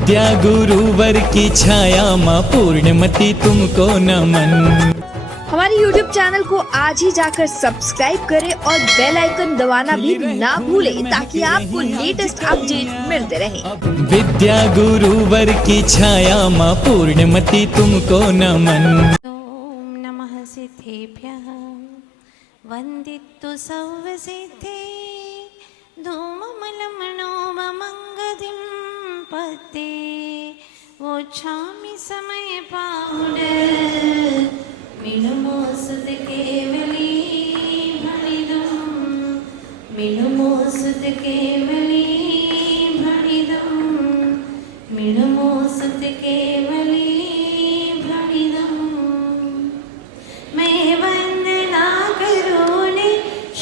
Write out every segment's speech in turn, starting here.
विद्या गुरुवर की छाया माँ पूर्णमती तुमको नमन। हमारे YouTube चैनल को आज ही जाकर सब्सक्राइब करें और बेल आइकन दबाना भी ना भूलें ताकि आपको लेटेस्ट अपडेट मिलते रहें। विद्या गुरुवर की छाया माँ पूर्णमती तुमको नमन। ओम नमः सिद्धेभ्यः वन्दितु सर्वसिद्धे धूममलमणोममङ्गदिं पते वोच्छामि समय पाहुन मिलुमोसुत केवली भणिदुं मिलुमोसुत केवली भणिदुं मिलुमोसुत केवली भणिदुं मैं वंदना करूं ने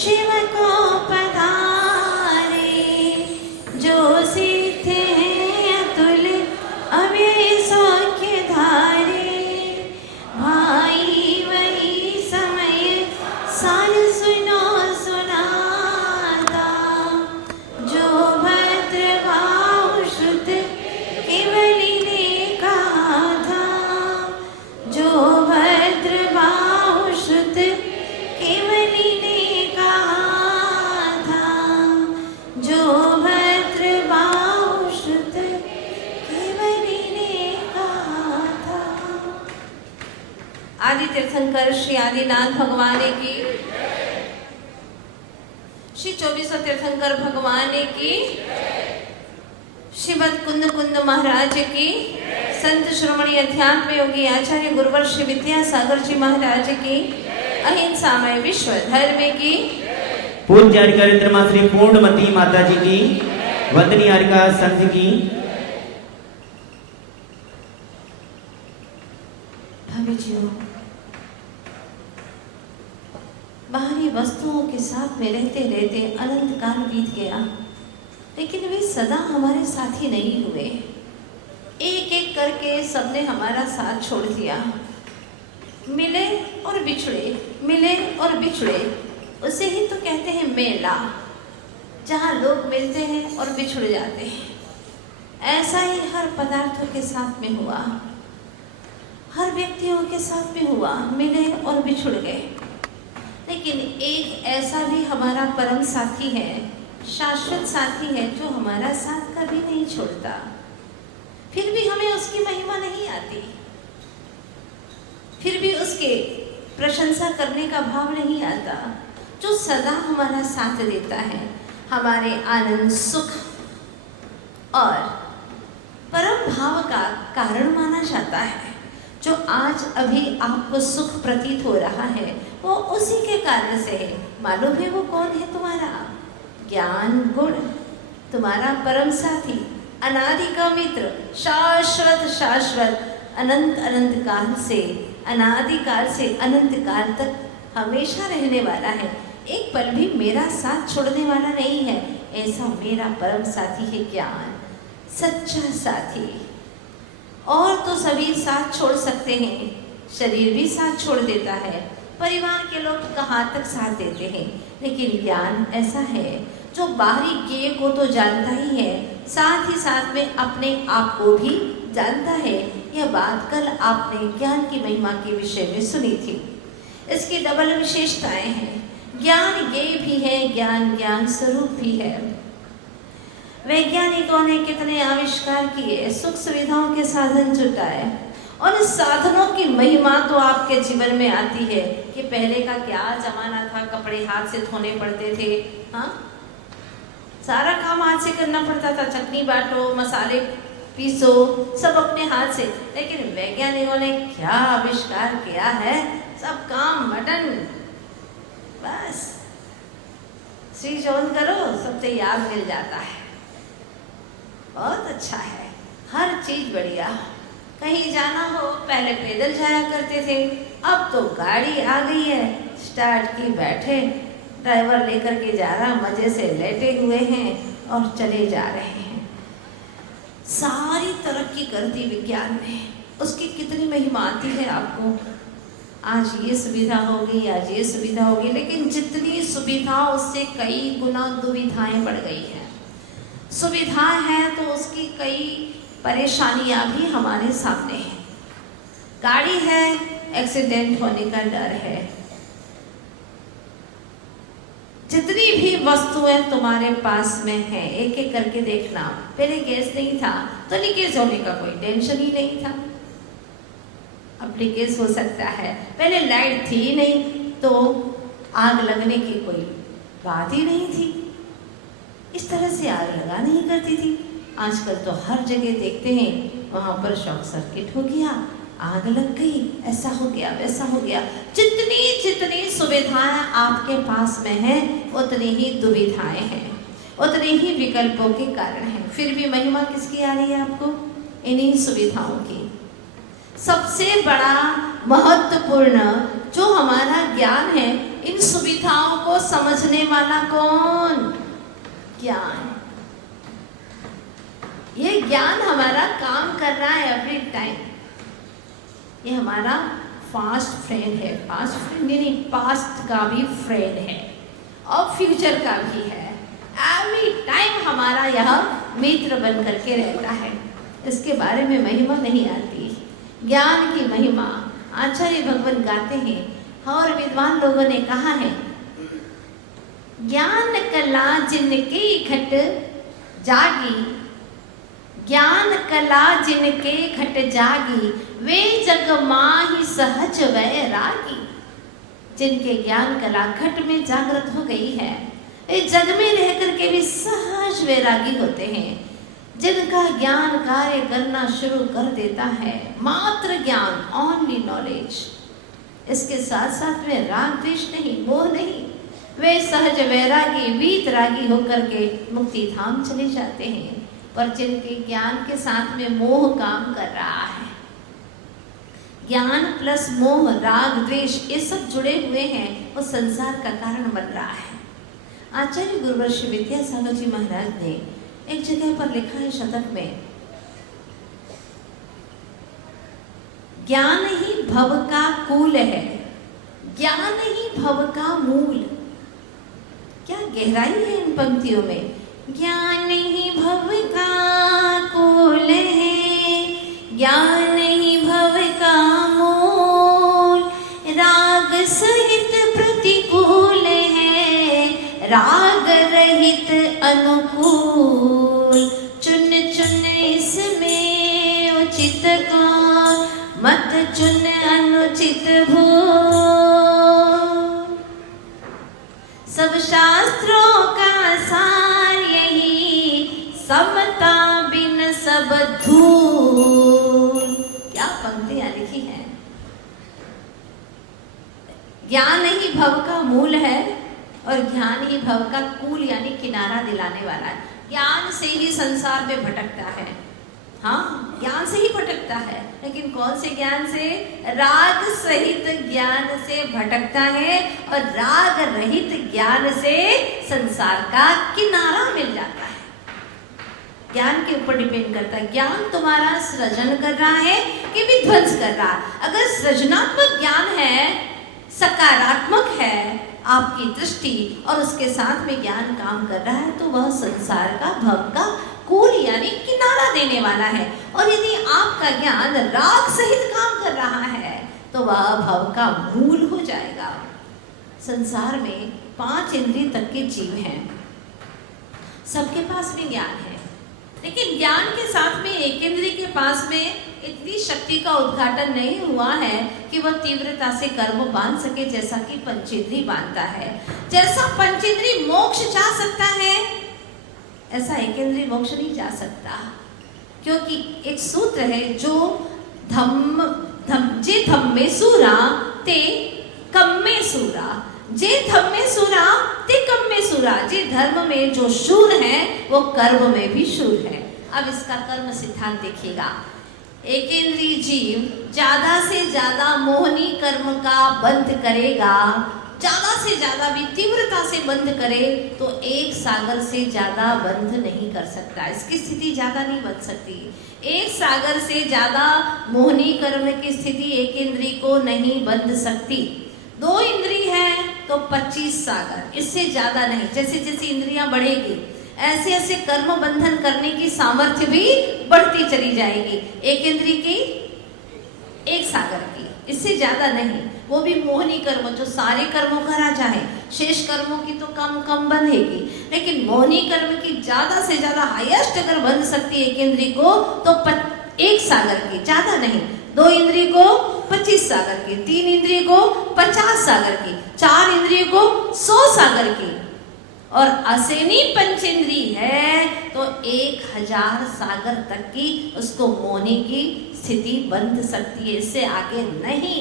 शिव को पधारे जो सिद्ध है अतुल अव्यय सौख्य धारे भाई वही समय साल सुनो सुनाता जो भद्र भाव शुद्ध केवली ने कहा था जो भद्र भाव शुद्ध केवली ने कहा था जो भद्र भाव शुद्ध केवली ने कहा था। आदि तीर्थंकर श्री आदिनाथ भगवान की, श्री 24 तीर्थंकर भगवान की, श्रीमद कुंद कुंद महाराज की, संत श्रोमणी अध्यात्म योगी आचार्य गुरुवर श्री विद्यासागर जी महाराज की, अहिंसामय विश्व धर्म की, पूज्य हरिका श्री पूर्णमती माता जी की, वंदनीय हरिका संघ की। भविष्यों बाहरी वस्तुओं के साथ में रहते रहते अनंत काल बीत गया, लेकिन वे सदा हमारे साथी नहीं हुए। एक एक करके सबने हमारा साथ छोड़ दिया। मिले और बिछड़े, मिले और बिछड़े, उसे ही तो कहते हैं मेला, जहाँ लोग मिलते हैं और बिछड़ जाते हैं। ऐसा ही हर पदार्थों के साथ में हुआ, हर व्यक्तियों के साथ में हुआ, मिले और बिछड़ गए। लेकिन एक ऐसा भी हमारा परम साथी है, शाश्वत साथी है, जो हमारा साथ कभी नहीं छोड़ता। फिर भी हमें उसकी महिमा नहीं आती, फिर भी उसके प्रशंसा करने का भाव नहीं आता, जो सदा हमारा साथ देता है, हमारे आनंद सुख और परम भाव का कारण माना जाता है। जो आज अभी आपको सुख प्रतीत हो रहा है वो उसी के कारण से है। मालूम है वो कौन है? तुम्हारा ज्ञान गुण, तुम्हारा परम साथी, अनादि का मित्र, शाश्वत शाश्वत, अनंत अनंत काल से, अनादि काल से अनंत काल तक हमेशा रहने वाला है। एक पल भी मेरा साथ छोड़ने वाला नहीं है। ऐसा मेरा परम साथी है ज्ञान, सच्चा साथी। और तो सभी साथ छोड़ सकते हैं, शरीर भी साथ छोड़ देता है, परिवार के लोग कहाँ तक साथ देते हैं, लेकिन ज्ञान ऐसा है जो बाहरी ज्ञेय को तो जानता ही है, साथ ही साथ में अपने आप को भी जानता है। यह बात कल आपने ज्ञान की महिमा के विषय में सुनी थी। इसकी डबल विशेषताएं हैं। ज्ञान ज्ञेय भी है, ज्ञान ज्ञान स्वरूप भी है। वैज्ञानिकों ने कितने आविष्कार किए, सुख सुविधाओं के साधन जुटाए, और इस साधनों की महिमा तो आपके जीवन में आती है कि पहले का क्या जमाना था, कपड़े हाथ से धोने पड़ते थे, हाँ, सारा काम हाथ से करना पड़ता था, चटनी बांटो, मसाले पीसो, सब अपने हाथ से। लेकिन वैज्ञानिकों ने क्या आविष्कार किया है, सब काम बटन, बस स्विच ऑन करो, सब तैयार मिल जाता है। बहुत अच्छा है, हर चीज बढ़िया। कहीं जाना हो पहले पैदल जाया करते थे, अब तो गाड़ी आ गई है, स्टार्ट की बैठे, ड्राइवर लेकर के जा रहा, मजे से लेटे हुए हैं और चले जा रहे हैं। सारी तरक्की कर दी विज्ञान ने, उसकी कितनी महिमा आती है आपको। आज ये सुविधा होगी, आज ये सुविधा होगी, लेकिन जितनी सुविधा उससे कई गुना दुविधाएं बढ़ गई हैं। सुविधा है तो उसकी कई परेशानियां भी हमारे सामने हैं। गाड़ी है, एक्सीडेंट होने का डर है। जितनी भी वस्तुएं तुम्हारे पास में है, एक एक करके देखना। पहले गैस नहीं था तो लीकेज होने का कोई टेंशन ही नहीं था, अब लीकेज हो सकता है। पहले लाइट थी ही नहीं तो आग लगने की कोई बात ही नहीं थी, इस तरह से आग लगा नहीं करती थी। आजकल तो हर जगह देखते हैं वहां पर शॉर्ट सर्किट हो गया, आग लग गई, ऐसा हो गया, वैसा हो गया। जितनी जितनी सुविधाएं आपके पास में है उतनी ही दुविधाएं हैं, उतने ही विकल्पों के कारण हैं। फिर भी महिमा किसकी आ रही है आपको? इन्हीं सुविधाओं की। सबसे बड़ा महत्वपूर्ण जो हमारा ज्ञान है, इन सुविधाओं को समझने वाला कौन? ज्ञान। ये ज्ञान हमारा काम कर रहा है एवरी टाइम। ये हमारा फास्ट फ्रेंड है, फास्ट फ्रेंड नहीं, पास्ट का भी फ्रेंड है और फ्यूचर का भी है। एवरी टाइम हमारा यह मित्र बन करके रहता है। इसके बारे में महिमा नहीं आती, ज्ञान की महिमा आचार्य भगवान गाते हैं और विद्वान लोगों ने कहा है, ज्ञान कला जिनके घट जागी, ज्ञान कला जिनके घट जागी, वे जग माही सहज वैरागी। जिनके ज्ञान कला घट में जागृत हो गई है, इस जग में रह करके भी सहज वैरागी होते हैं। जिनका ज्ञान कार्य करना शुरू कर देता है, मात्र ज्ञान, ओनली नॉलेज, इसके साथ साथ में राग द्वेष नहीं, मोह नहीं, वे सहज वैरागी वीतरागी होकर के मुक्ति धाम चले जाते हैं। पर जिनके ज्ञान के साथ में मोह काम कर रहा है, ज्ञान प्लस मोह, राग द्वेष, ये सब जुड़े हुए हैं, वो संसार का कारण बन रहा है। आचार्य गुरुवर्ष विद्यासागर जी महाराज ने एक जगह पर लिखा है शतक में, ज्ञान ही भव का कूल है, ज्ञान ही भव का मूल। क्या गहराई है इन पंक्तियों में। ज्ञान ही भव का कूल है, ज्ञान ही भव का मूल, राग सहित प्रतिकूल है, राग रहित अनुकूल। चुन चुन इसमें उचित का, मत चुन अनुचित भूल। सब शास्त्रों का सार यही, समता बिन सब धूल। क्या पंक्तियां लिखी हैं। ज्ञान ही भव का मूल है और ज्ञान ही भव का कूल यानी किनारा दिलाने वाला है। ज्ञान से ही संसार में भटकता है, हाँ ज्ञान से ही भटकता है, लेकिन कौन से ज्ञान से? राग सहित ज्ञान से भटकता है और राग रहित ज्ञान से संसार का किनारा मिल जाता है। ज्ञान के ऊपर डिपेंड करता है, ज्ञान तुम्हारा सृजन कर रहा है कि विध्वंस कर रहा है। अगर सृजनात्मक ज्ञान है, सकारात्मक है आपकी दृष्टि और उसके साथ में ज्ञान काम कर रहा है, तो वह संसार का भव का कूल यानी किनारा देने वाला है। और यदि आपका ज्ञान राग सहित काम कर रहा है तो वह भव का मूल हो जाएगा। संसार में 5 इंद्रिय तक के जीव हैं, सबके पास में ज्ञान है, लेकिन ज्ञान के साथ में एक इंद्रिय के पास में इतनी शक्ति का उद्घाटन नहीं हुआ है कि वह तीव्रता से कर्म बांध सके जैसा कि पंचेंद्रिय बांधता है। जैसा पंचेंद्रिय मोक्ष जा सकता है, ऐसा एक इंद्रिय मोक्ष नहीं जा सकता, क्योंकि एक सूत्र है जो जे धम्मे सूरा ते कम्मे सूरा, जे धम्मे सूरा ते कम्मे सूरा। जे धर्म में जो शूर है वो कर्म में भी शूर है। अब इसका कर्म सिद्धांत देखिएगा। एक इंद्रिय जीव ज्यादा से ज्यादा मोहनी कर्म का बंध करेगा, ज्यादा से ज्यादा भी तीव्रता से बंध करे तो एक सागर से ज्यादा बंध नहीं कर सकता, इसकी स्थिति ज्यादा नहीं बन सकती। एक सागर से ज्यादा मोहनी कर्म की स्थिति एक इंद्रिय को नहीं बंध सकती। 2 इंद्रिय है तो 25 सागर, इससे ज्यादा नहीं। जैसे जैसे इंद्रियां बढ़ेगी, ऐसे ऐसे कर्म बंधन करने की सामर्थ्य भी बढ़ती चली जाएगी। एक इंद्री की, एक सागर की, इससे ज्यादा नहीं। वो भी मोहनी कर्म जो सारे कर्मों का राजा है। शेष कर्मों की तो कम कम बंधेगी, लेकिन मोहनी कर्म की ज्यादा से ज्यादा हाईएस्ट अगर बंध सकती है एक इंद्री को तो 1 सागर की, ज्यादा नहीं। 2 इंद्री को 25 सागर की, 3 इंद्री को 50 सागर की, 4 इंद्रियों को 100 सागर की, और असेनी पंचेंद्री है तो 1000 सागर तक की उसको मोहनी की स्थिति बंध सकती है, इससे आगे नहीं।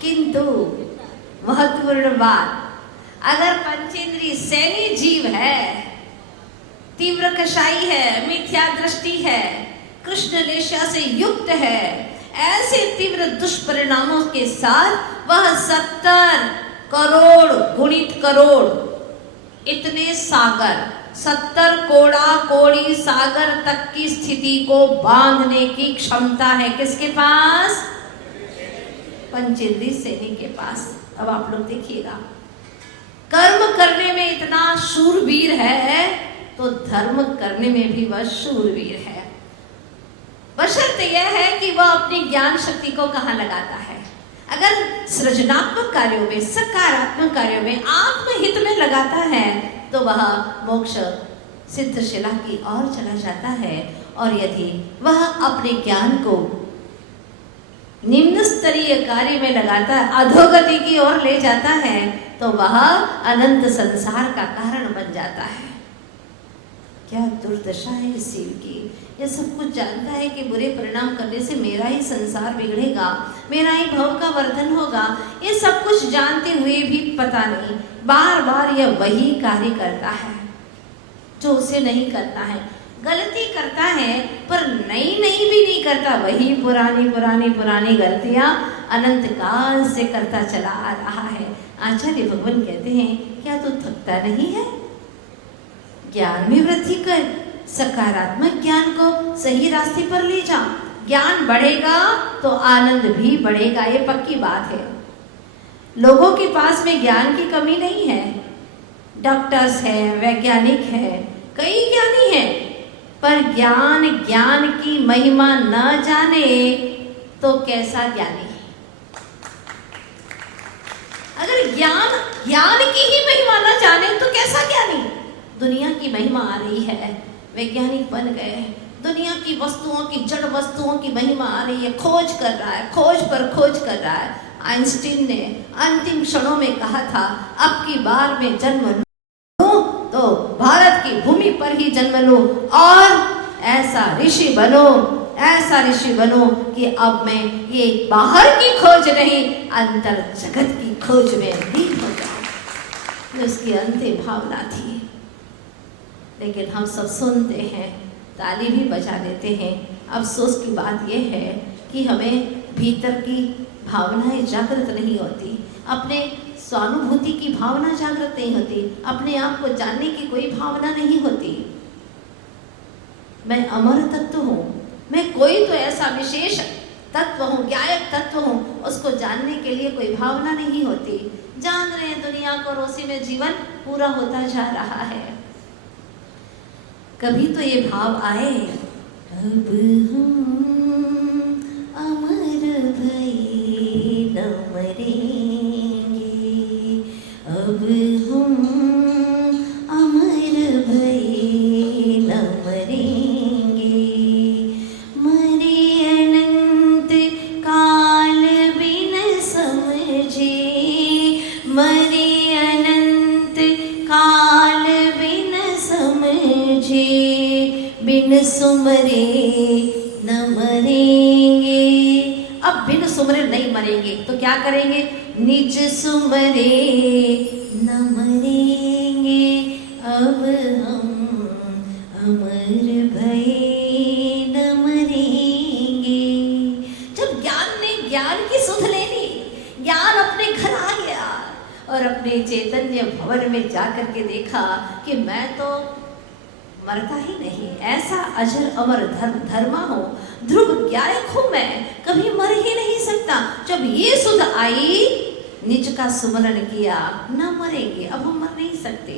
किंतु महत्वपूर्ण बात, अगर पंचेंद्री सैनी जीव है, तीव्र कषाई है, मिथ्या दृष्टि है, कृष्ण लेशा से युक्त है, ऐसे तीव्र दुष्परिणामों के साथ वह 70 करोड़ गुणित करोड़ इतने सागर, 70 कोड़ा कोड़ी सागर तक की स्थिति को बांधने की क्षमता है किसके पास? पंचेंद्री सैनी के पास। अब आप लोग देखिएगा, कर्म करने में इतना शूरवीर है तो धर्म करने में भी वह शूरवीर है। बशर्ते यह है कि वह अपनी ज्ञान शक्ति को कहाँ लगाता है। अगर सृजनात्मक कार्यों में, सकारात्मक कार्यों में, आत्महित में लगाता है तो वह मोक्ष सिद्धशिला की ओर चला जाता है। और यदि वह अपने ज्ञान को निम्न स्तरीय कार्य में लगाता है, अधोगति की ओर ले जाता है, तो वह अनंत संसार का कारण बन जाता है। क्या दुर्दशा है इस जीव की। यह सब कुछ जानता है कि बुरे परिणाम करने से मेरा ही संसार बिगड़ेगा, मेरा ही भव का वर्धन होगा। ये सब कुछ जानते हुए भी पता नहीं, बार बार यह वही कार्य करता है जो उसे नहीं करना है। गलती करता है पर नई नई भी नहीं करता, वही पुरानी पुरानी पुरानी गलतियां अनंत काल से करता चला आ रहा है। आचार्य भगवान कहते हैं, क्या तू थकता नहीं है? ज्ञान में वृद्धि कर, सकारात्मक ज्ञान को सही रास्ते पर ले जा। ज्ञान बढ़ेगा तो आनंद भी बढ़ेगा, ये पक्की बात है। लोगों के पास में ज्ञान की कमी नहीं है, डॉक्टर्स हैं, वैज्ञानिक हैं, कई ज्ञानी हैं, पर ज्ञान की महिमा न जाने तो कैसा ज्ञानी है। अगर ज्ञान की ही महिमा न जाने तो कैसा ज्ञानी। दुनिया की महिमा आ रही है, वैज्ञानिक बन गए, दुनिया की वस्तुओं की, जड़ वस्तुओं की महिमा आ रही है, खोज कर रहा है, खोज पर खोज कर रहा है। आइंस्टीन ने अंतिम क्षणों में कहा था, अब की बार में जन्म लूं तो भारत की भूमि पर ही जन्म लूं और ऐसा ऋषि बनो कि अब मैं ये बाहर की खोज नहीं, अंतर जगत की खोज में लीन हो जाऊं। उसकी अंतिम भावना थी। लेकिन हम सब सुनते हैं, ताली भी बजा देते हैं। अफसोस की बात यह है कि हमें भीतर की भावनाएं जागृत नहीं होती, अपने स्वानुभूति की भावना जागृत नहीं होती, अपने आप को जानने की कोई भावना नहीं होती। मैं अमर तत्व हूँ, मैं कोई तो ऐसा विशेष तत्व हूँ, ज्ञायक तत्व हूँ, उसको जानने के लिए कोई भावना नहीं होती। जान रहे हैं दुनिया को, और उसी में जीवन पूरा होता जा रहा है। कभी तो ये भाव आए, अब हम अमर भई न मरेंगे, अब हम अमर भई न मरेंगे, मरे अनंत काल बिन समझे, मरे अनंत काल बिन समझे, बिन सुमरे न मरेंगे। अब बिन सुमरे नहीं मरेंगे तो क्या करेंगे? निज सुमरे न मरेंगे, अब हम अमर भये न मरेंगे। जब ज्ञान ने ज्ञान की सुध ले ली, ज्ञान अपने घर आ गया और अपने चैतन्य भवन में जाकर के देखा कि मैं तो मरता ही नहीं, ऐसा अजर अमर धर्मा हो, ध्रुव ज्ञायक हूं मैं, कभी मर ही नहीं सकता। जब ये सुध आई, निज का सुमरण किया, न मरेंगे, अब हम मर नहीं सकते।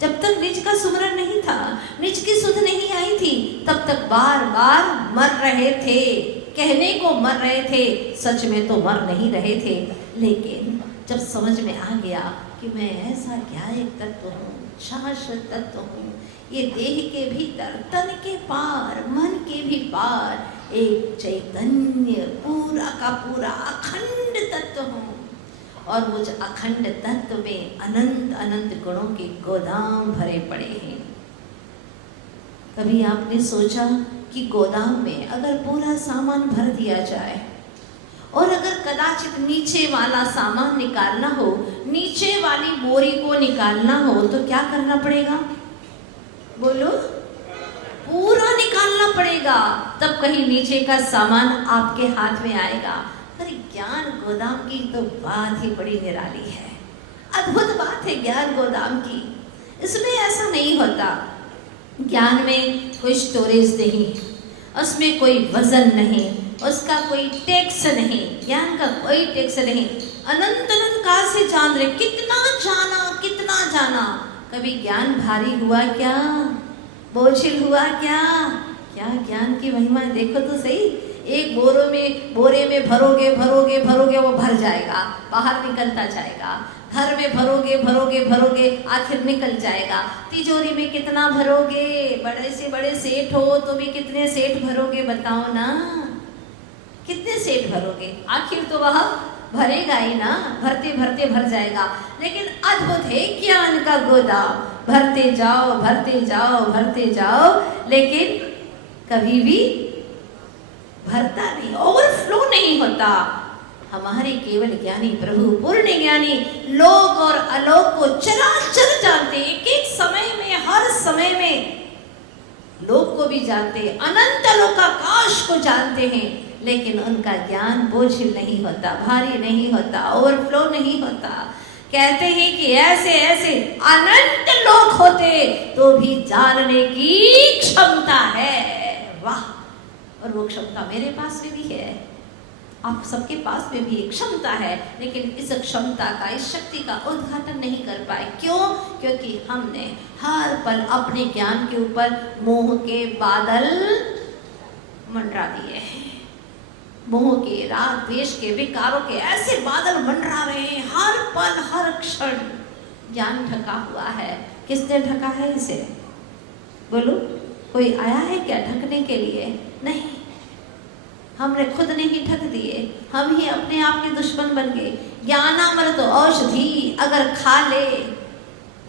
जब तक निज का सुमरन नहीं था, निज की सुध नहीं आई थी, तब तक बार बार मर रहे थे, कहने को मर रहे थे, सच में तो मर नहीं रहे थे। लेकिन जब समझ में आ गया कि मैं ऐसा क्या एक तत्व हूँ, शाश्वत तत्व हूँ, ये देह के भीतर, तन के पार, मन के भी पार एक चैतन्य पूरा का पूरा अखंड तत्व हूँ, और मुझ अखंड तत्व में अनंत अनंत गुणों के गोदाम भरे पड़े हैं। कभी आपने सोचा कि गोदाम में अगर पूरा सामान भर दिया जाए और अगर कदाचित नीचे वाला सामान निकालना हो, नीचे वाली बोरी को निकालना हो, तो क्या करना पड़ेगा? बोलो, पूरा निकालना पड़ेगा, तब कहीं नीचे का सामान आपके हाथ में आएगा। अरे ज्ञान गोदाम की तो बात ही बड़ी निराली है, अद्भुत बात है ज्ञान गोदाम की। इसमें ऐसा नहीं होता, ज्ञान में कोई स्टोरेज नहीं, उसमें कोई वजन नहीं, उसका कोई टैक्स नहीं, ज्ञान का कोई टैक्स नहीं। अनंत अनंत काल से जान रहे, कितना जाना, कितना जाना। कभी ज्ञान भारी हुआ क्या? बोझिल हुआ क्या? क्या ज्ञान की महिमा देखो तो सही। एक बोरे में भरोगे भरोगे भरोगे, वो भर जाएगा, बाहर निकलता जाएगा। घर में भरोगे भरोगे भरोगे, आखिर निकल जाएगा। तिजोरी में कितना भरोगे? बड़े से बड़े सेठ हो तो भी कितने सेठ भरोगे बताओ ना, कितने सेठ भरोगे? आखिर तो वह भरेगा ही ना, भरते भरते भर जाएगा। लेकिन अद्भुत है ज्ञान का गोदाम, भरते जाओ भरते जाओ भरते जाओ, लेकिन कभी भी भरता नहीं, ओवरफ्लो नहीं होता। हमारे केवल ज्ञानी प्रभु, पूर्ण ज्ञानी, लोक और अलोक को चराचर जानते, एक एक समय में, हर समय में लोक को भी जानते, अनंत लोकाकाश को जानते हैं। लेकिन उनका ज्ञान बोझिल नहीं होता, भारी नहीं होता, ओवरफ्लो नहीं होता। कहते हैं कि ऐसे ऐसे अनंत लोक होते तो भी जानने की क्षमता है। वाह! और वो क्षमता मेरे पास में भी है, आप सबके पास में भी एक क्षमता है, लेकिन इस क्षमता का, इस शक्ति का उद्घाटन नहीं कर पाए। क्यों? क्योंकि हमने हर पल अपने ज्ञान के ऊपर मोह के बादल मंडरा दिए हैं। मोह के, राग द्वेष के, विकारों के ऐसे बादल मंडरा रहे हैं हर पल हर क्षण। ज्ञान ढका हुआ है। किसने ढका है इसे? बोलो, कोई आया है क्या ढकने के लिए? नहीं, हमने खुद नहीं ढक दिए, हम ही अपने आप के दुश्मन बन गए। ज्ञानामृत औषधि अगर खा ले,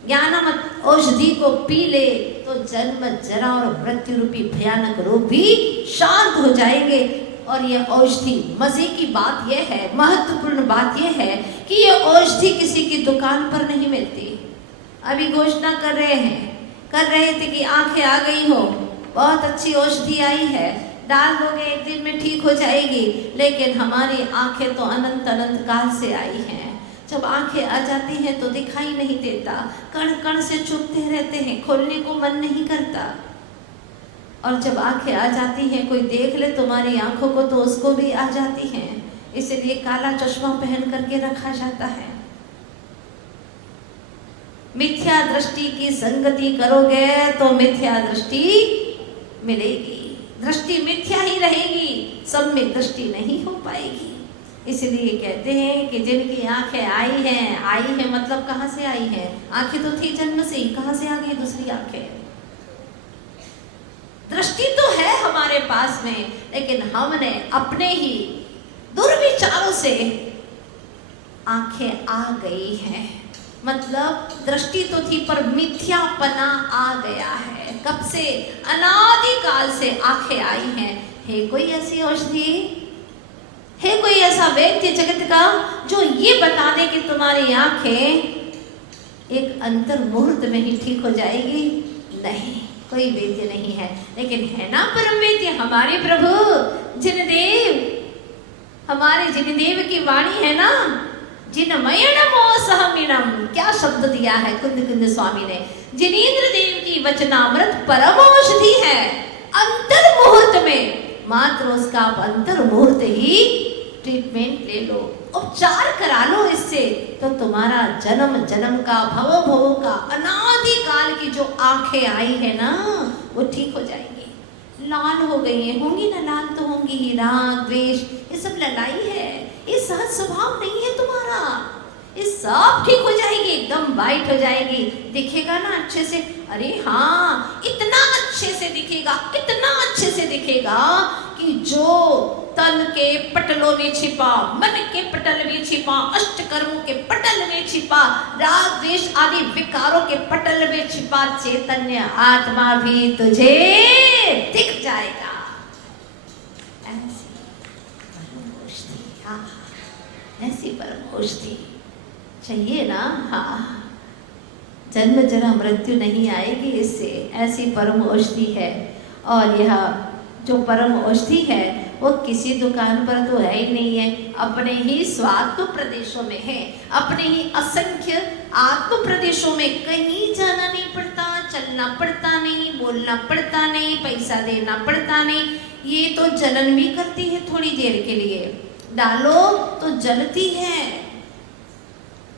ज्ञानामृत औषधि को पी ले, तो जन्म जरा और मृत्यु रूपी भयानक रोग भी शांत हो जाएंगे। और ये औषधि, मजे की बात यह है, महत्वपूर्ण बात यह है कि ये औषधि किसी की दुकान पर नहीं मिलती। अभी घोषणा कर रहे थे कि आंखें आ गई हो, बहुत अच्छी औषधि आई है, डाल दोगे एक दिन में ठीक हो जाएगी। लेकिन हमारी आंखें तो अनंत अनंत काल से आई हैं। जब आंखें आ जाती हैं तो दिखाई नहीं देता, कण कण से चुभते रहते हैं, खोलने को मन नहीं करता। और जब आंखें आ जाती हैं, कोई देख ले तुम्हारी आंखों को तो उसको भी आ जाती हैं, इसलिए काला चश्मा पहन करके रखा जाता है। मिथ्या दृष्टि की संगति करोगे तो मिथ्या दृष्टि मिलेगी, दृष्टि मिथ्या ही रहेगी, सब में दृष्टि नहीं हो पाएगी। इसलिए कहते हैं कि जिनकी आंखें आई हैं मतलब कहाँ से आई हैं? आंखें तो थी जन्म से ही, कहाँ से आ गई दूसरी आंखें? दृष्टि तो है हमारे पास में, लेकिन हमने अपने ही दुर्विचारों से आंखें आ गई हैं। मतलब दृष्टि तो थी पर मिथ्यापना आ गया है। कब से? अनादि काल से आंखें आई हैं। है कोई ऐसी औषधि, है कोई ऐसा व्यक्ति जगत का जो ये बता दे कि तुम्हारी आंखें एक अंतर मुहूर्त में ही ठीक हो जाएगी? नहीं, कोई वेद्य नहीं है। लेकिन है ना परम वेद्य हमारे प्रभु जिनदेव, हमारे जिनदेव की वाणी है ना, जिनमयनमो सहमिनम, क्या शब्द दिया है कुंद कुंद स्वामी ने। जिनेंद्र देव की वचनामृत परम औषधि है। अंतर मुहूर्त में, मात्र उसका अंतर मुहूर्त ही ट्रीटमेंट ले लो, उपचार करा लो इससे, तो तुम्हारा जन्म जन्म का भव भव का अनादि काल की जो आंखें आई है ना वो ठीक हो जाएंगी, लाल हो गई है, होंगी ना लाल तो होंगी ही, राग द्वेष ये सब लड़ाई है, ये सहज स्वभाव नहीं है तुम्हारा, ये सब ठीक हो जाएगी, एकदम वाइट हो जाएगी, दिखेगा ना अच्छे से। अरे हाँ, इतना अच्छे से दिखेगा, इतना अच्छे से दिखेगा कि जो तन के पटलों में छिपा, मन के पटल में छिपा, अष्टकर्मों के पटल में छिपा, राग द्वेष आदि विकारों के पटल में छिपा चैतन्य आत्मा भी तुझे दिख जाएगा। ऐसी परम औषधि, हाँ ऐसी परम औषधि चाहिए ना। हाँ, जन्म जरा मृत्यु नहीं आएगी इससे, ऐसी परम औषधि है। और यह जो परम औषधि है वो किसी दुकान पर तो है ही नहीं है, अपने ही स्वात्म प्रदेशों में है, अपने ही असंख्य आत्म प्रदेशों में। कहीं जाना नहीं पड़ता, चलना पड़ता नहीं, बोलना पड़ता नहीं, पैसा देना पड़ता नहीं। ये तो जलन भी करती है थोड़ी देर के लिए, डालो तो जलती है,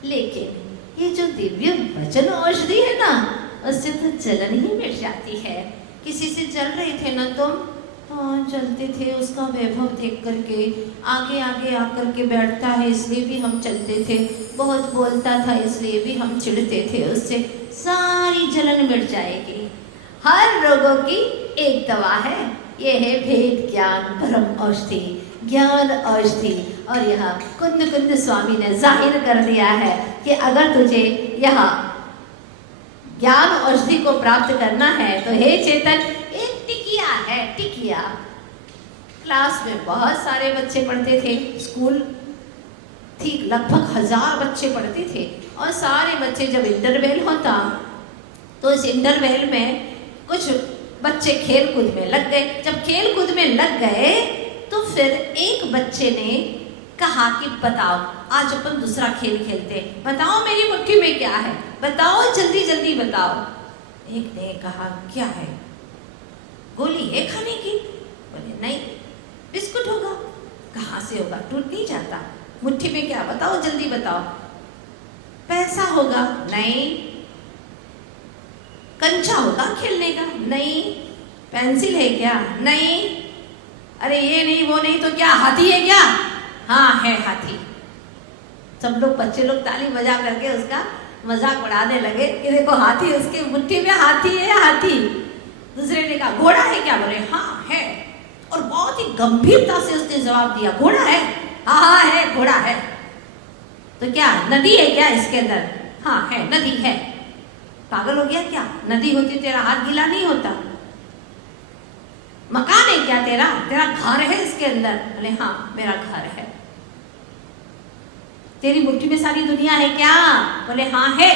लेकिन ये जो दिव्य वचन औषधि है ना उससे तो जलन ही मिट जाती है। किसी से जल रहे थे ना तुम, हाँ जलते थे, उसका वैभव देख करके आगे आगे आकर के बैठता है इसलिए भी हम चलते थे, बहुत बोलता था इसलिए भी हम चिढ़ते थे उससे, सारी जलन मिट जाएगी। हर रोगों की एक दवा है, ये है भेद ज्ञान परम औषधि, ज्ञान औषधि। और यह कुंद कुंद स्वामी ने जाहिर कर दिया है कि अगर तुझे यह ज्ञान औषधि को प्राप्त करना है तो हे चेतन, एक टिकिया है, टिकिया। क्लास में बहुत सारे बच्चे पढ़ते थे, स्कूल थी, लगभग 1000 बच्चे पढ़ते थे, और सारे बच्चे जब इंटरवेल होता तो इस इंटरवेल में कुछ बच्चे खेल कूद में लग गए। जब खेल कूद में लग गए तो फिर एक बच्चे ने कहा कि बताओ आज अपन दूसरा खेल खेलते, बताओ मेरी मुट्ठी में क्या है, बताओ जल्दी जल्दी बताओ। एक ने कहा क्या है, गोली है खाने की? बोले नहीं, बिस्कुट होगा। कहाँ से होगा, टूट नहीं जाता। मुट्ठी में क्या, बताओ जल्दी बताओ। पैसा होगा? नहीं। कंचा होगा खेलने का? नहीं। पेंसिल है क्या? नहीं। अरे ये नहीं वो नहीं तो क्या, हाथी है क्या? हाँ है हाथी। सब लोग बच्चे लोग ताली बजा करके उसका मजाक उड़ाने लगे कि देखो हाथी, उसके मुट्ठी में हाथी है, हाथी। दूसरे ने कहा घोड़ा है क्या? बोले हाँ है। और बहुत ही गंभीरता से उसने जवाब दिया, घोड़ा है? हाँ हाँ है, घोड़ा है। तो क्या नदी है क्या इसके अंदर? हाँ है, नदी है। पागल हो गया क्या? नदी होती तेरा हाथ गीला नहीं होता। मकान है क्या तेरा? तेरा घर है इसके अंदर? बोले हाँ मेरा घर है। तेरी मुट्ठी में सारी दुनिया है क्या? बोले हाँ है।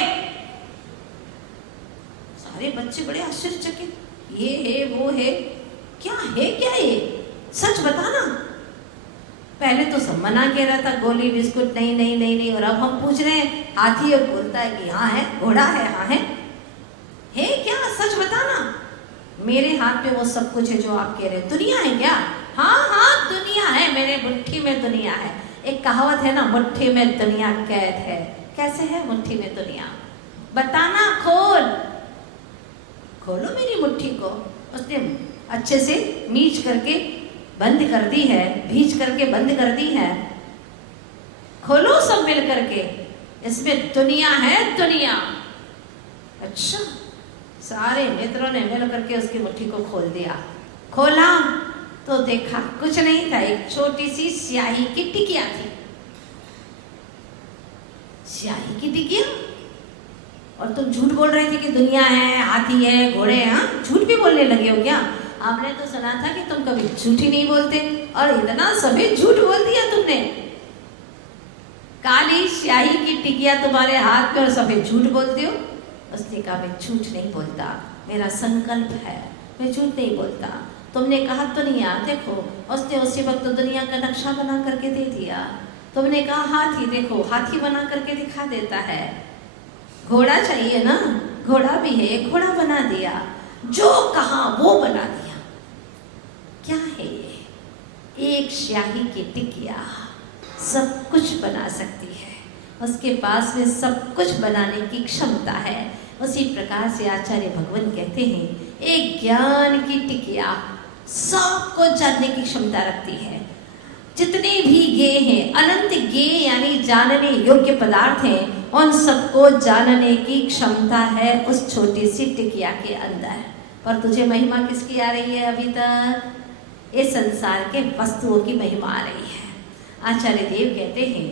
सारे बच्चे बड़े आश्चर्यचकित, ये है वो है, क्या है क्या ये, सच बताना। पहले तो सब मना कह रहा था, गोली बिस्कुट नहीं नहीं नहीं नहीं, और अब हम पूछ रहे हैं हाथी है, बोलता है कि हाँ है, घोड़ा है, हाँ है क्या, सच बताना। मेरे हाथ में वो सब कुछ है जो आप कह रहे हैं। दुनिया है क्या? हाँ हाँ दुनिया है, मेरे मुट्ठी में दुनिया है। एक कहावत है ना, मुट्ठी में दुनिया कैद है। कैसे है मुट्ठी में दुनिया? बताना, खोलो मेरी मुट्ठी को। उसने अच्छे से मीच करके बंद कर दी है, भींच करके बंद कर दी है। खोलो सब मिल करके, इसमें दुनिया है, दुनिया। अच्छा, सारे मित्रों ने मिल करके उसकी मुट्ठी को खोल दिया। खोला तो देखा कुछ नहीं था, एक छोटी सी स्याही की टिकिया थी। स्याही की टिकिया? और तुम झूठ बोल रहे थे कि दुनिया है, हाथी है, घोड़े हैं। हाँ, झूठ भी बोलने लगे हो क्या? आपने तो सुना था कि तुम कभी झूठ ही नहीं बोलते, और इतना सभी झूठ बोल दिया तुमने। काली स्याही की टिकिया तुम्हारे हाथ में और सभी झूठ बोलते हो। उसने कहा मैं झूठ नहीं बोलता, मेरा संकल्प है, मैं झूठ नहीं बोलता। तुमने कहा दुनिया देखो, उसने उसी वक्त तो दुनिया का नक्शा बना करके दे दिया। तुमने कहा हाथी देखो, हाथी बना करके दिखा देता है। घोड़ा चाहिए ना, घोड़ा भी है, घोड़ा बना दिया। जो कहा वो बना दिया। क्या है ये? एक स्याही की टिकिया, सब कुछ बना सकती है, उसके पास में सब कुछ बनाने की क्षमता है। उसी प्रकार से आचार्य भगवान कहते हैं एक ज्ञान की टिकिया सबको जानने की क्षमता रखती है। जितने भी ज्ञेय हैं, अनंत ज्ञेय यानी जानने योग्य पदार्थ हैं, उन सबको जानने की क्षमता है उस छोटी सी टिकिया के अंदर। पर तुझे महिमा किसकी आ रही है अभी तक? इस संसार के वस्तुओं की महिमा आ रही है। आचार्य देव कहते हैं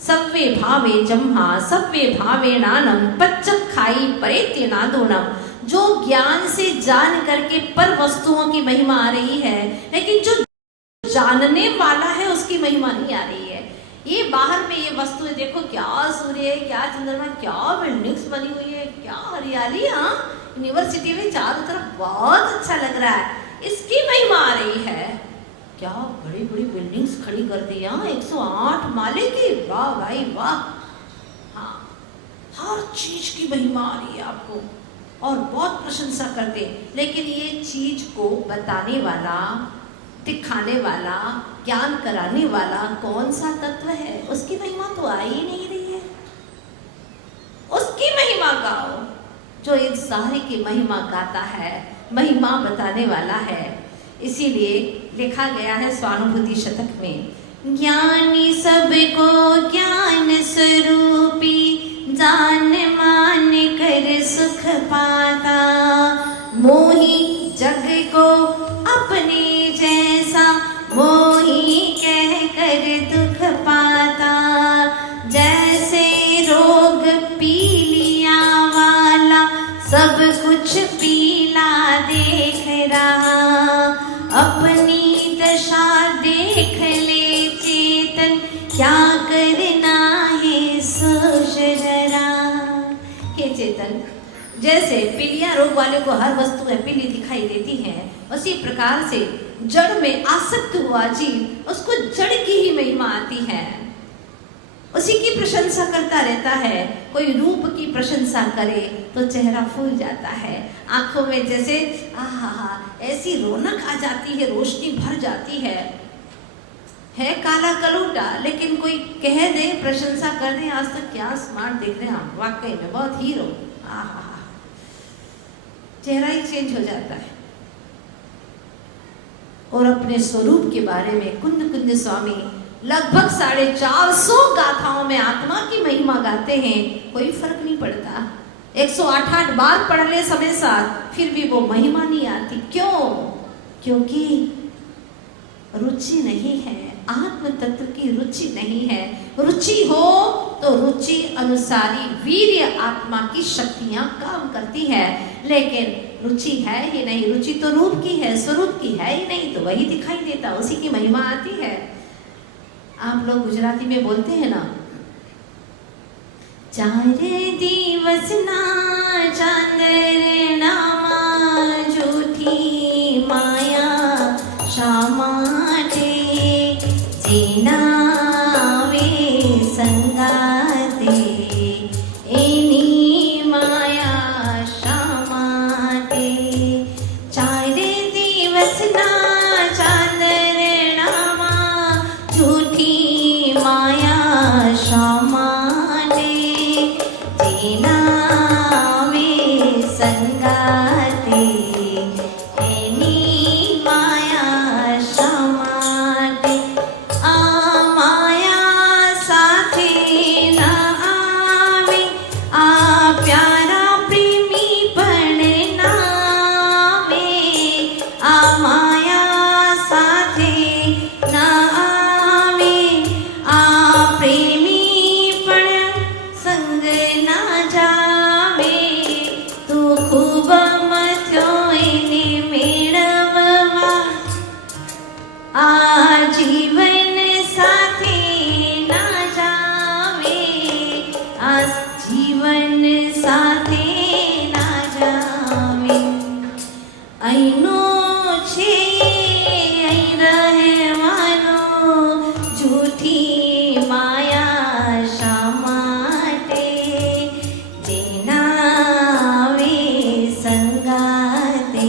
सव्वे भावे जम्हा सव्वे भावे नानम पच्चक खाई परेत्य नादोनम। जो ज्ञान से जान करके पर वस्तुओं की महिमा आ रही है, लेकिन जो जानने वाला है उसकी महिमा नहीं आ रही है। ये बाहर में ये वस्तुएं देखो, क्या सूर्य है, क्या चंद्रमा, क्या बिल्डिंग्स बनी हुई है, क्या हरियाली। हाँ, यूनिवर्सिटी में चारों तरफ बहुत अच्छा लग रहा है, इसकी महिमा आ रही है। क्या बड़ी बड़ी बिल्डिंग्स खड़ी कर दी, 108 माले की, वाह भाई वाह। हाँ, हर चीज की महिमा आ रही है आपको और बहुत प्रशंसा करते, लेकिन ये चीज को बताने वाला, दिखाने वाला, ज्ञान कराने वाला कौन सा तत्व है? उसकी महिमा तो आ ही नहीं रही है। उसकी महिमा गाओ जो इन सारे की महिमा गाता है, महिमा बताने वाला है। इसीलिए लिखा गया है स्वानुभूति शतक में, ज्ञानी सबको ज्ञान स्वरूपी जान मान कर सुख पाता। मोही जग को अपने जैसा मोही कह कर दुख पाता। जैसे रोग पीलिया वाला सब कुछ पीला देख रहा। अपनी दशा देख ले चेतन, क्या करना है सोच जरा। हे चेतन, जैसे पीलिया रोग वाले को हर वस्तु पीली दिखाई देती है, उसी प्रकार से जड़ में आसक्त हुआ जीव, उसको जड़ की ही महिमा आती है, उसी की प्रशंसा करता रहता है। कोई रूप की प्रशंसा करे तो चेहरा फूल जाता है, आंखों में जैसे आहा ऐसी रौनक आ जाती है, रोशनी भर जाती है काला कलूटा, लेकिन कोई कह दे, प्रशंसा कर दे, आज तक क्या स्मार्ट दिख रहे हैं आप, वाकई में बहुत हीरो, आहा चेहरा ही चेंज हो जाता है। और अपने स्वरूप के बारे में कुंद कुंद स्वामी लगभग 450 गाथाओं में आत्मा की महिमा गाते हैं, कोई फर्क नहीं पड़ता। 108 बार पढ़ ले समय साथ, फिर भी वो महिमा नहीं आती। क्यों? क्योंकि रुचि नहीं है, आत्म तत्व की रुचि नहीं है। रुचि हो तो रुचि अनुसारी वीर्य आत्मा की शक्तियां काम करती है, लेकिन रुचि है ही नहीं, रुचि तो रूप की है, स्वरूप की है ही नहीं, तो वही दिखाई देता, उसी की महिमा आती है। आप लोग गुजराती में बोलते हैं ना, 4 दिवस ना चांदरनामा जूठी माया शामाटे जेना वे संगाते एनी माया शामाटे। 4 दिवस ना चांदरनामा झूठी माया शामाटे जेना वे संगाते एनी माया शामाटे। आ माया साथे ना आवे, आ प्यारा प्रेमी पण नावे। आ माया साथे ना आवे, आ प्रेमी पण संग ना जावे। तू खूब मथ्यो एने मेळववा, आ जीवन साथे ना जावे, आ जीवन साथे ना जावे। અહીંનો છે અહીં રહેવાનો, જૂઠી માયા શા માટે જેના આવે સંગાતે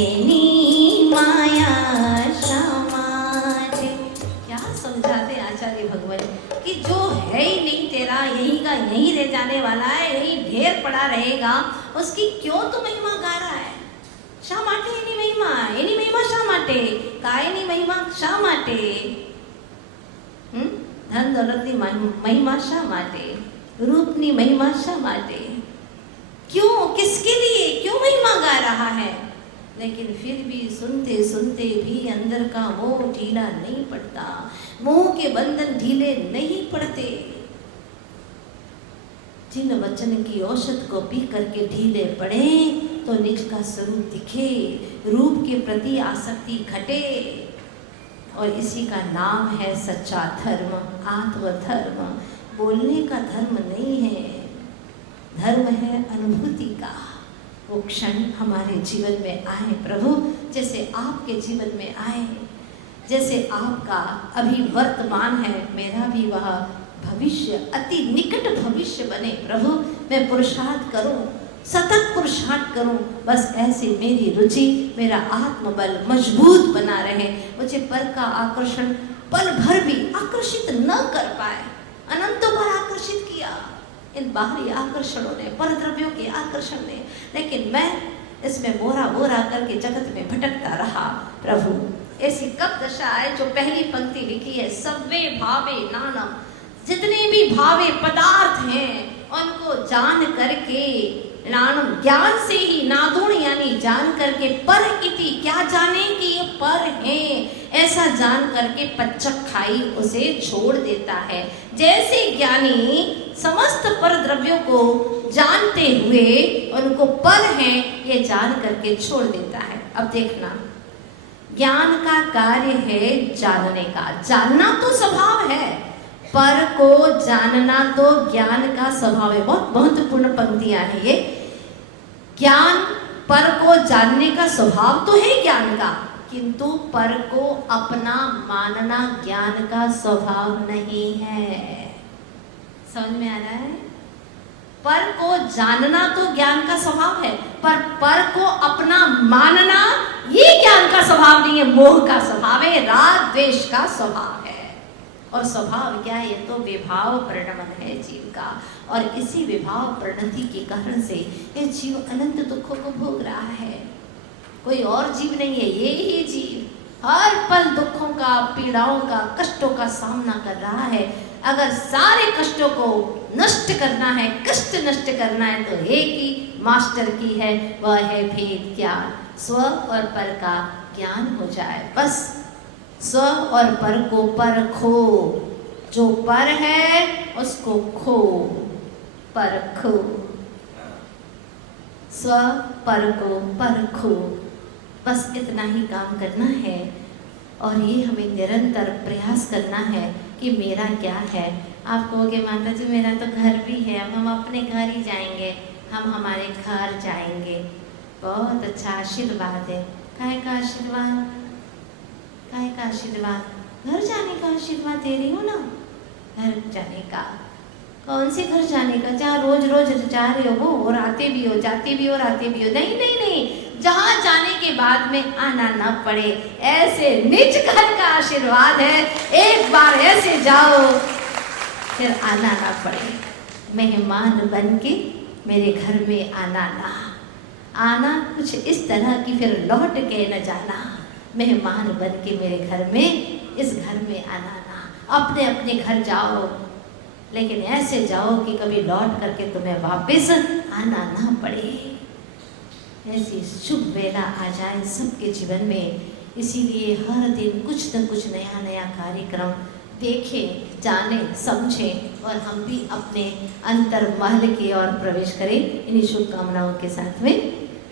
એની માયા શા માટે। क्या समझा यहीं का यहीं रह जाने वाला है, यहीं ढेर पड़ा रहेगा, उसकी क्यों तो महिमा गा रहा है? શા માટે એની મહિમા શા માટે? કાયની મહિમા શા માટે? ધન દौलतની મહિમા શા માટે? रूपनी महिमा शा माटे? क्यों, किसके लिए, क्यों महिमा गा रहा है? लेकिन फिर भी सुनते सुनते भी अंदर का मोह ढीला नहीं पड़ता, मोह के बंधन ढीले नहीं पड़ते। जिन वचन की औषध को पी करके ढीले पड़े तो निज का स्वरूप दिखे, रूप के प्रति आसक्ति घटे, और इसी का नाम है सच्चा धर्म, आत्मधर्म। बोलने का धर्म नहीं है, धर्म है अनुभूति का। वो क्षण हमारे जीवन में आए प्रभु, जैसे आपके जीवन में आए, जैसे आपका अभी वर्तमान है, मेरा भी वह भविष्य अति निकट भविष्य बने प्रभु। मैं पुरुषार्थ करूं, सतत पुरुषार्थ करूं, बस ऐसी मेरी रुचि, मेरा आत्मबल मजबूत बना रहे, मुझे पर का आकर्षण पल भर भी आकर्षित न कर पाए। अनंतों पर आकर्षित किया इन बाहरी आकर्षणों ने, पर द्रव्यों के आकर्षण ने, लेकिन मैं इसमें बोरा बोरा करके जगत में भटकता रहा प्रभु। ऐसी कब दशा है? जो पहली पंक्ति लिखी है, सव्वे भावे नानम, जितने भी भावे पदार्थ हैं उनको जान करके, नानम ज्ञान से ही, नादुण यानी जान करके, पर इति क्या जाने कि ये पर है, ऐसा जान करके पच्चक खाई उसे छोड़ देता है। जैसे ज्ञानी समस्त पर द्रव्यों को जानते हुए उनको पर है ये जान करके छोड़ देता है। अब देखना, ज्ञान का कार्य है जानने का, जानना तो स्वभाव है, पर को जानना तो ज्ञान का स्वभाव है। बहुत महत्वपूर्ण पंक्तियां हैं ये। ज्ञान, पर को जानने का स्वभाव तो है ज्ञान का, किंतु पर को अपना मानना ज्ञान का स्वभाव नहीं है। समझ में आ रहा है? पर को जानना तो ज्ञान का स्वभाव है, पर को अपना मानना ये ज्ञान का स्वभाव नहीं है, मोह का स्वभाव है, राग द्वेष का स्वभाव है। और स्वभाव क्या है? ये तो विभाव परिणमन है जीव का, और इसी विभाव परिणति के कारण से ये जीव अनंत दुखों को भोग रहा है। कोई और जीव नहीं है, ये ही जीव हर पल दुखों का, पीड़ाओं का, कष्टों का सामना कर रहा है। अगर सारे कष्टों को नष्ट करना है, कष्ट नष्ट करना है, तो एक ही मास्टर की है, वह है भेद ज्ञान। स्व और पर का ज्ञान हो जाए, बस स्व और पर को परखो, जो पर है उसको खो, परखो, स्व पर को परखो, बस इतना ही काम करना है। और ये हमें निरंतर प्रयास करना है कि मेरा क्या है। आप कहोगे माता जी मेरा तो घर भी है, अब हम अपने घर ही जाएंगे, हम हमारे घर जाएंगे। बहुत अच्छा आशीर्वाद है। काहे का आशीर्वाद? काहे का आशीर्वाद? घर जाने का आशीर्वाद दे रही हूँ ना, घर जाने का। कौन से घर जाने का? जहाँ रोज रोज जा रहे हो वो, और आते भी हो, जाते भी हो और आते भी हो। नहीं नहीं नहीं, जहाँ जाने के बाद में आना ना पड़े, ऐसे निज घर का आशीर्वाद है। एक बार ऐसे जाओ फिर आना ना पड़े, मेहमान बन के मेरे घर में आना ना आना, कुछ इस तरह की फिर लौट के न जाना, मेहमान बन के मेरे घर में, इस घर में आना ना। अपने अपने घर जाओ, लेकिन ऐसे जाओ कि कभी लौट करके तुम्हें वापस आना ना पड़े। ऐसी शुभ वेला आ जाए सबके जीवन में। इसीलिए हर दिन कुछ न कुछ नया नया कार्यक्रम देखें, जाने, समझें, और हम भी अपने अंतर महल की ओर प्रवेश करें इन्हीं शुभकामनाओं के साथ में।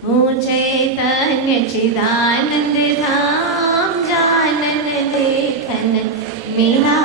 चैतन्य चिदानंद धाम जानन देखन मेरा